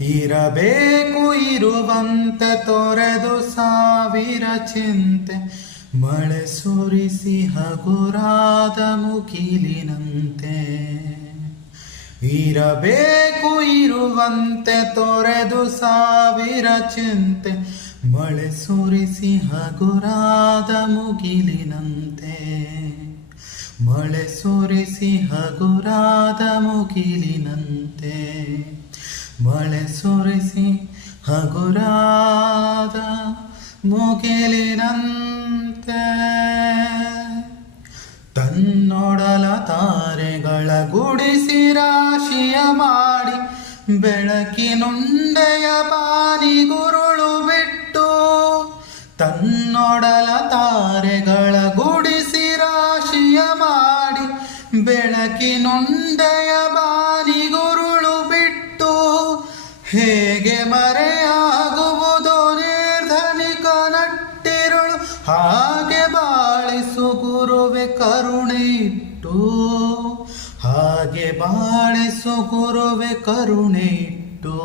ಇರಬೇಕು ಇರುವಂತೆ ತೊರೆದು ಸಾವಿರ ಚಿಂತೆ, ಮಳೆ ಸುರಿಸಿ ಹಗುರಾದ ಮುಗಿಲಿನಂತೆ. ಇರಬೇಕು ಇರುವಂತೆ ತೊರೆದು ಸಾವಿರ ಚಿಂತೆ, ಮಳೆ ಸುರಿಸಿ ಹಗುರಾದ ಮುಗಿಲಿನಂತೆ. ಮಳೆ ಸುರಿಸಿ ಹಗುರಾದ ಮುಗಿಲಿನಂತೆ. ಮಳೆ ಸುರಿಸಿ ಹಗುರಾದ ಮುಗಿಲಿನಂತೆ. ತನ್ನೊಡಲ ತಾರೆಗಳ ಗುಡಿಸಿ ರಾಶಿಯ ಮಾಡಿ, ಬೆಳಕಿನುಂಡೆಯ ಬಾನಿಗುರುಳು ಬಿಟ್ಟು. ತನ್ನೊಡಲ ತಾರೆಗಳ ಗುಡಿಸಿ ರಾಶಿಯ ಮಾಡಿ, ಬೆಳಕಿನುಂಡೆಯ ಬಾನಿಗುರುಳು ಬಿಟ್ಟು. ಹೇಗೆ ಮರೆಯಾಗುವುದೋ ನಿರ್ಧನಿಕ ನಟ್ಟಿರುಳು, ಹಾಗೆ ಬಾಳಿಸು ಗುರುವೆ ಕರುಣೆ ಇಟ್ಟು. ಹಾಗೆ ಬಾಳಿಸು ಗುರುವೆ ಕರುಣೆ ಇಟ್ಟು.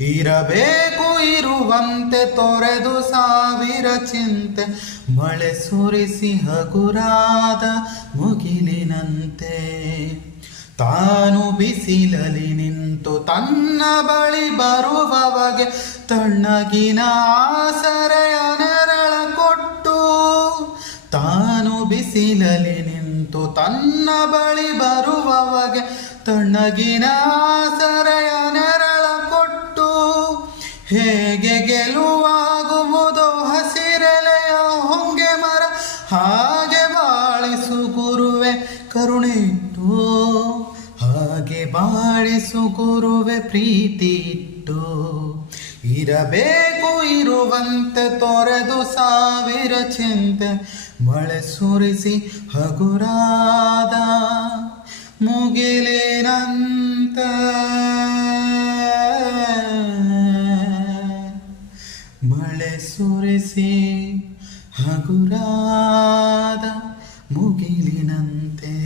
ಇರಬೇಕು ಇರುವಂತೆ ತೊರೆದು ಸಾವಿರ ಚಿಂತೆ, ಮಳೆ ಸುರಿಸಿ ಹಗುರಾದ ಮುಗಿಲಿನಂತೆ. ತಾನು ಬಿಸಿಲಲಿ ನಿಂತು ತನ್ನ ಬಳಿ ಬರುವವಗೆ ತಣ್ಣಗಿನ ಆಸರೆಯ ನೆರಳ ಕೊಟ್ಟು. ತಾನು ಬಿಸಿಲಲಿ ನಿಂತು ತನ್ನ ಬಳಿ ಬರುವವಗೆ ತಣ್ಣಗಿನ ಆಸರೆಯ ನೆರಳ ಕೊಟ್ಟು. ಹೇಗೆ ಗೆಲುವಾಗುವುದೋ ಹಸಿರೆಲೆಯ ಹೊಂಗೆ ಮರ, ಹಾಗೆ ಬಾಳಿಸು ಗುರುವೆ ಕರುಣೆ ಇಟ್ಟು. ಹಾಗೆ ಬಾಳಿಸು ಗುರುವೆ ಪ್ರೀತಿ ಇಟ್ಟು. ಇರಬೇಕು ಇರುವಂತೆ ತೊರೆದು ಸಾವಿರ ಚಿಂತೆ, ಮಳೆ ಸುರಿಸಿ ಹಗುರಾದ ಮುಗಿಲಿನಂತೆ. ಮಳೆ ಸುರಿಸಿ ಹಗುರಾದ ಮುಗಿಲಿನಂತೆ.